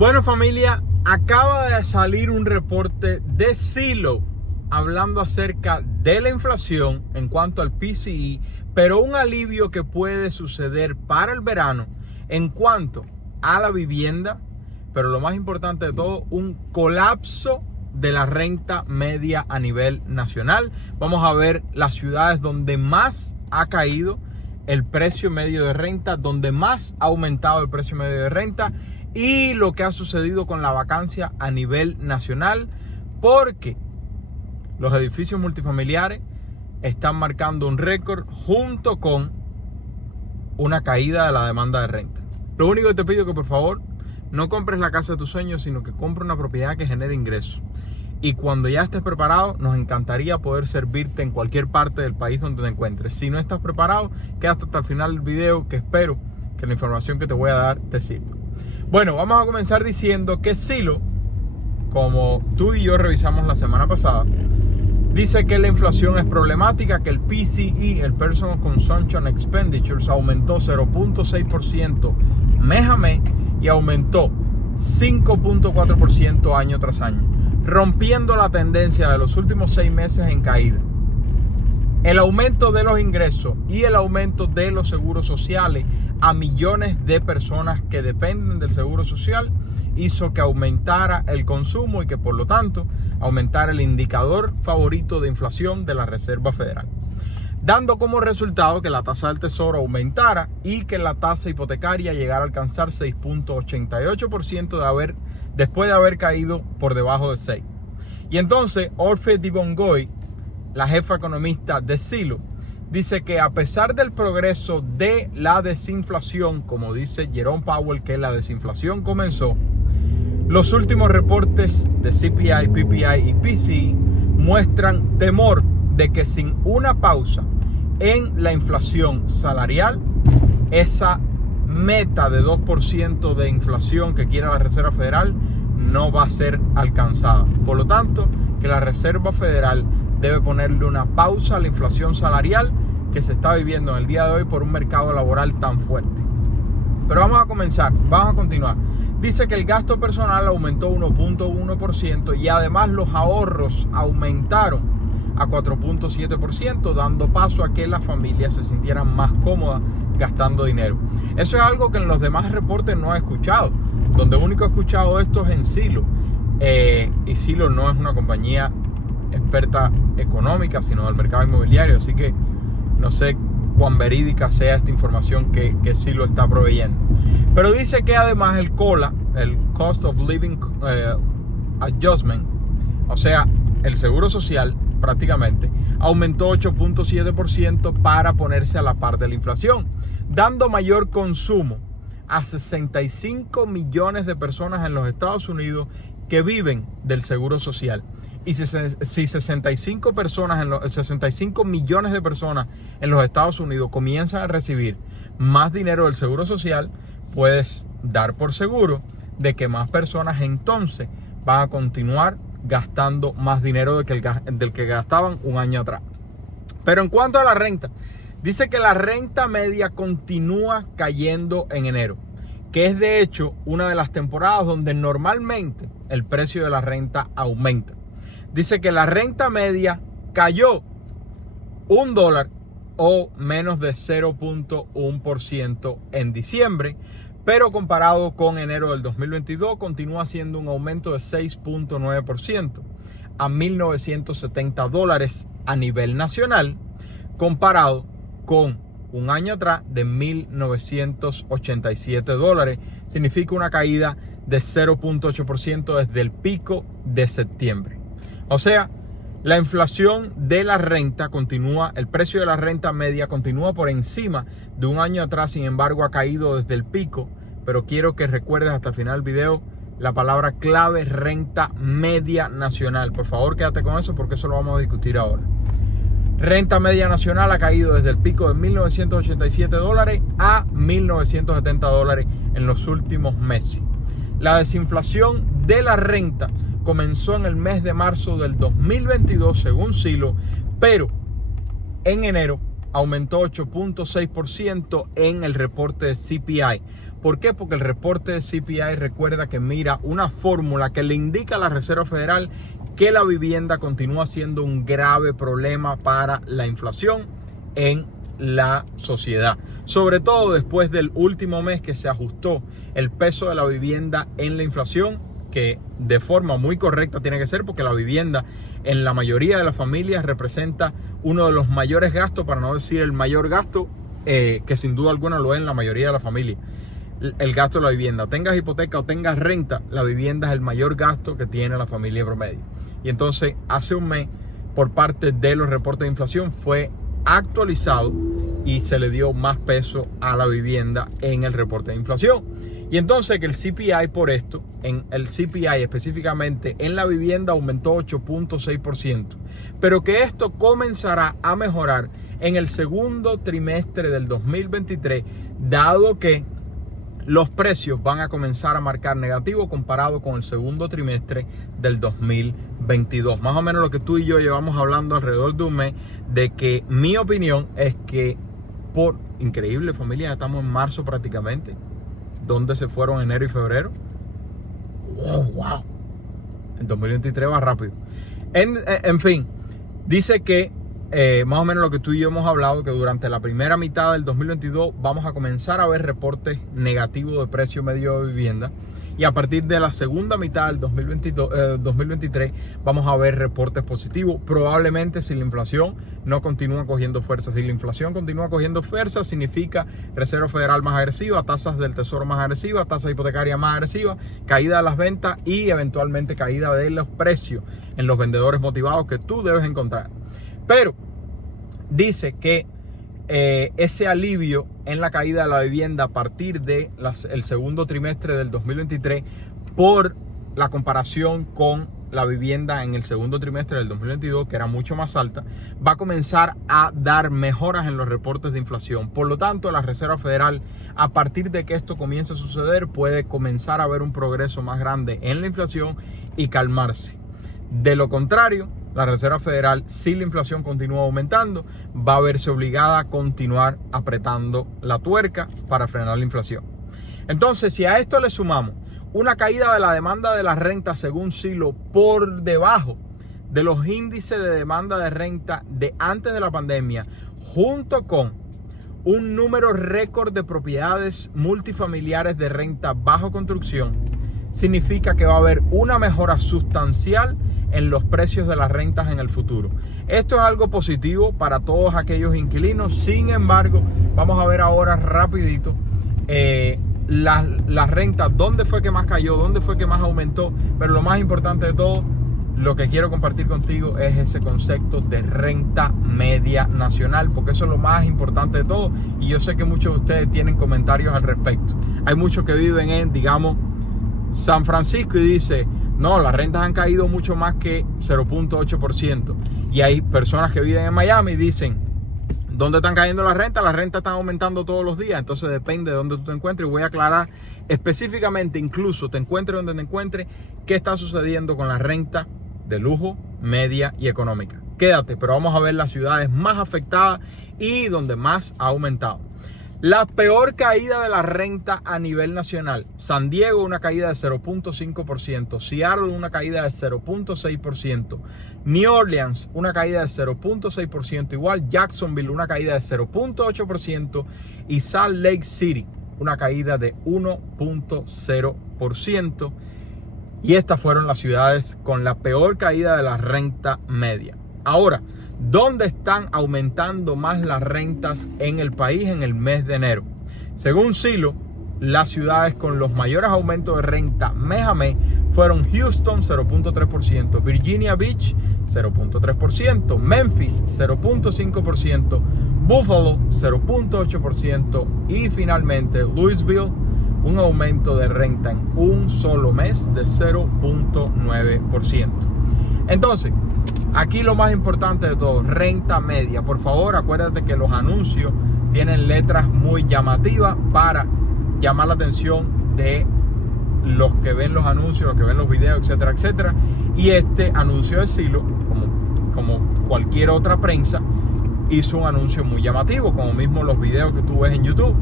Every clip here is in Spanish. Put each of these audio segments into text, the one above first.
Bueno, familia, acaba de salir un reporte de Zillow hablando acerca de la inflación en cuanto al PCE, pero un alivio que puede suceder para el verano en cuanto a la vivienda, pero lo más importante de todo, un colapso de la renta media a nivel nacional. Vamos a ver las ciudades donde más ha caído el precio medio de renta, donde más ha aumentado el precio medio de renta y lo que ha sucedido con la vacancia a nivel nacional, porque los edificios multifamiliares están marcando un récord junto con una caída de la demanda de renta. Lo único que te pido es que por favor no compres la casa de tus sueños, sino que compres una propiedad que genere ingresos. Y cuando ya estés preparado, nos encantaría poder servirte en cualquier parte del país donde te encuentres. Si no estás preparado, quédate hasta el final del video, que espero que la información que te voy a dar te sirva. Bueno, vamos a comenzar diciendo que Zillow, como tú y yo revisamos la semana pasada, dice que la inflación es problemática, que el PCE, el Personal Consumption Expenditures, aumentó 0.6% mes a mes y aumentó 5.4% año tras año, rompiendo la tendencia de los últimos 6 meses en caída. El aumento de los ingresos y el aumento de los seguros sociales a millones de personas que dependen del seguro social hizo que aumentara el consumo y que por lo tanto aumentara el indicador favorito de inflación de la Reserva Federal, dando como resultado que la tasa del tesoro aumentara y que la tasa hipotecaria llegara a alcanzar 6.88% después de haber caído por debajo de 6. Y entonces Orphe Divounguy, la jefa economista de Zillow, dice que a pesar del progreso de la desinflación, como dice Jerome Powell, que la desinflación comenzó, los últimos reportes de CPI, PPI y PCE muestran temor de que sin una pausa en la inflación salarial, esa meta de 2% de inflación que quiere la Reserva Federal no va a ser alcanzada. Por lo tanto, que la Reserva Federal debe ponerle una pausa a la inflación salarial que se está viviendo en el día de hoy por un mercado laboral tan fuerte. Pero vamos a continuar. Dice que el gasto personal aumentó 1.1% y además los ahorros aumentaron a 4.7%, dando paso a que las familias se sintieran más cómodas gastando dinero. Eso es algo que en los demás reportes no he escuchado. Donde único he escuchado esto es en Zillow. Y Zillow no es una compañía experta económica, sino del mercado inmobiliario, así que no sé cuán verídica sea esta información que Zillow está proveyendo. Pero dice que además el COLA, el Cost of Living Adjustment, o sea, el seguro social prácticamente, aumentó 8.7% para ponerse a la par de la inflación, dando mayor consumo a 65 millones de personas en los Estados Unidos que viven del seguro social. Y si 65 millones de personas en los Estados Unidos comienzan a recibir más dinero del seguro social, puedes dar por seguro de que más personas entonces van a continuar gastando más dinero del que gastaban un año atrás. Pero en cuanto a la renta, dice que la renta media continúa cayendo en enero, que es de hecho una de las temporadas donde normalmente el precio de la renta aumenta. Dice que la renta media cayó $1 o menos de 0.1% en diciembre, pero comparado con enero del 2022 continúa siendo un aumento de 6.9% a $1.970 a nivel nacional, comparado con un año atrás de $1.987. Significa una caída de 0.8% desde el pico de septiembre. O sea, la inflación de la renta continúa, el precio de la renta media continúa por encima de un año atrás, sin embargo ha caído desde el pico, pero quiero que recuerdes hasta el final del video la palabra clave: renta media nacional. Por favor, quédate con eso porque eso lo vamos a discutir ahora. Renta media nacional ha caído desde el pico de $1.987 a $1.970 en los últimos meses. La desinflación de la renta comenzó en el mes de marzo del 2022 según Zillow, pero en enero aumentó 8.6% en el reporte de CPI. ¿Por qué? Porque el reporte de CPI recuerda que mira una fórmula que le indica a la Reserva Federal que la vivienda continúa siendo un grave problema para la inflación en la sociedad. Sobre todo después del último mes que se ajustó el peso de la vivienda en la inflación, que de forma muy correcta tiene que ser, porque la vivienda en la mayoría de las familias representa uno de los mayores gastos, para no decir el mayor gasto, que sin duda alguna lo es en la mayoría de las familias. El gasto de la vivienda, tengas hipoteca o tengas renta, la vivienda es el mayor gasto que tiene la familia promedio. Y entonces hace un mes, por parte de los reportes de inflación, fue actualizado y se le dio más peso a la vivienda en el reporte de inflación. Y entonces que el CPI por esto, en el CPI específicamente en la vivienda aumentó 8.6%, pero que esto comenzará a mejorar en el segundo trimestre del 2023, dado que los precios van a comenzar a marcar negativo comparado con el segundo trimestre del 2022. Más o menos lo que tú y yo llevamos hablando alrededor de un mes, de que mi opinión es que, por increíble familia, ya estamos en marzo prácticamente. ¿Dónde se fueron enero y febrero? ¡Wow! El 2023 va rápido. En fin, dice que más o menos lo que tú y yo hemos hablado, que durante la primera mitad del 2022 vamos a comenzar a ver reportes negativos de precio medio de vivienda, y a partir de la segunda mitad del 2023 vamos a ver reportes positivos, probablemente si la inflación no continúa cogiendo fuerza. Si la inflación continúa cogiendo fuerza, significa Reserva Federal más agresiva, tasas del Tesoro más agresivas, tasas hipotecarias más agresivas, caída de las ventas y eventualmente caída de los precios en los vendedores motivados que tú debes encontrar. Pero dice que ese alivio en la caída de la vivienda a partir del segundo trimestre del 2023, por la comparación con la vivienda en el segundo trimestre del 2022, que era mucho más alta, va a comenzar a dar mejoras en los reportes de inflación. Por lo tanto, la Reserva Federal, a partir de que esto comience a suceder, puede comenzar a ver un progreso más grande en la inflación y calmarse. De lo contrario, la Reserva Federal, si la inflación continúa aumentando, va a verse obligada a continuar apretando la tuerca para frenar la inflación. Entonces, si a esto le sumamos una caída de la demanda de la renta, según Zillow, por debajo de los índices de demanda de renta de antes de la pandemia, junto con un número récord de propiedades multifamiliares de renta bajo construcción, significa que va a haber una mejora sustancial en los precios de las rentas en el futuro. Esto es algo positivo para todos aquellos inquilinos. Sin embargo, vamos a ver ahora rapidito las rentas, dónde fue que más cayó, dónde fue que más aumentó. Pero lo más importante de todo, lo que quiero compartir contigo es ese concepto de renta media nacional, porque eso es lo más importante de todo. Y yo sé que muchos de ustedes tienen comentarios al respecto. Hay muchos que viven en, digamos, San Francisco y dice: no, las rentas han caído mucho más que 0.8%. Y hay personas que viven en Miami y dicen: ¿dónde están cayendo las rentas? Las rentas están aumentando todos los días. Entonces depende de dónde tú te encuentres. Y voy a aclarar específicamente, incluso te encuentres donde te encuentres, qué está sucediendo con la renta de lujo, media y económica. Quédate, pero vamos a ver las ciudades más afectadas y donde más ha aumentado. La peor caída de la renta a nivel nacional: San Diego, una caída de 0.5%, Seattle, una caída de 0.6%, New Orleans, una caída de 0.6%, igual Jacksonville, una caída de 0.8%, y Salt Lake City, una caída de 1.0%. Y estas fueron las ciudades con la peor caída de la renta media. Ahora, ¿dónde están aumentando más las rentas en el país en el mes de enero? Según Zillow, las ciudades con los mayores aumentos de renta mes a mes fueron Houston, 0.3%, Virginia Beach, 0.3%, Memphis, 0.5%, Buffalo, 0.8% y finalmente Louisville, un aumento de renta en un solo mes de 0.9%. Entonces, aquí lo más importante de todo, renta media. Por favor, acuérdate que los anuncios tienen letras muy llamativas para llamar la atención de los que ven los anuncios, los que ven los videos, etcétera, etcétera. Y este anuncio de Zillow, como cualquier otra prensa, hizo un anuncio muy llamativo, como mismo los videos que tú ves en YouTube.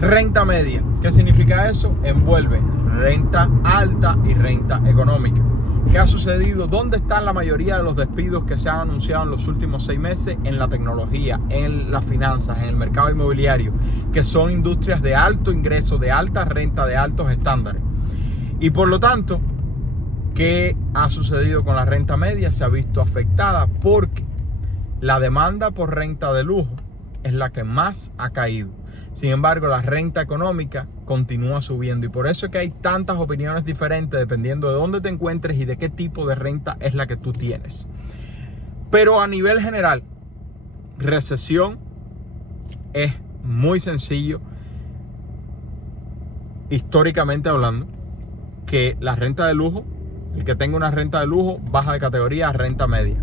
Renta media, ¿qué significa eso? Envuelve renta alta y renta económica. ¿Qué ha sucedido? ¿Dónde están la mayoría de los despidos que se han anunciado en los últimos 6 meses? En la tecnología, en las finanzas, en el mercado inmobiliario, que son industrias de alto ingreso, de alta renta, de altos estándares. Y por lo tanto, ¿qué ha sucedido con la renta media? Se ha visto afectada porque la demanda por renta de lujo es la que más ha caído. Sin embargo, la renta económica continúa subiendo y por eso es que hay tantas opiniones diferentes dependiendo de dónde te encuentres y de qué tipo de renta es la que tú tienes. Pero a nivel general, recesión es muy sencillo, históricamente hablando, que la renta de lujo, el que tenga una renta de lujo baja de categoría a renta media.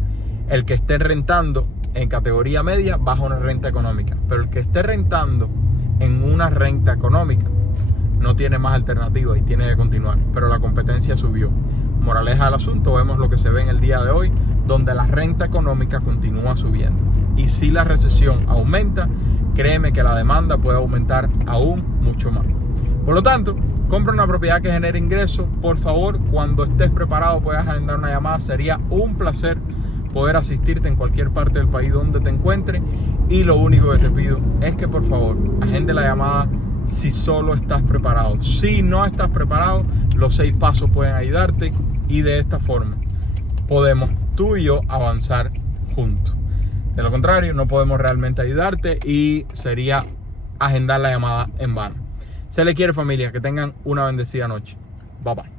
El que esté rentando en categoría media baja a una renta económica. Pero el que esté rentando en una renta económica no tiene más alternativa y tiene que continuar, pero la competencia subió. Moraleja del asunto, vemos lo que se ve en el día de hoy, donde la renta económica continúa subiendo. Y si la recesión aumenta, créeme que la demanda puede aumentar aún mucho más. Por lo tanto, compra una propiedad que genere ingresos. Por favor, cuando estés preparado puedas agendar una llamada. Sería un placer poder asistirte en cualquier parte del país donde te encuentres. Y lo único que te pido es que por favor agende la llamada si solo estás preparado. Si no estás preparado, los 6 pasos pueden ayudarte y de esta forma podemos tú y yo avanzar juntos. De lo contrario, no podemos realmente ayudarte y sería agendar la llamada en vano. Se le quiere, familia, que tengan una bendecida noche. Bye bye.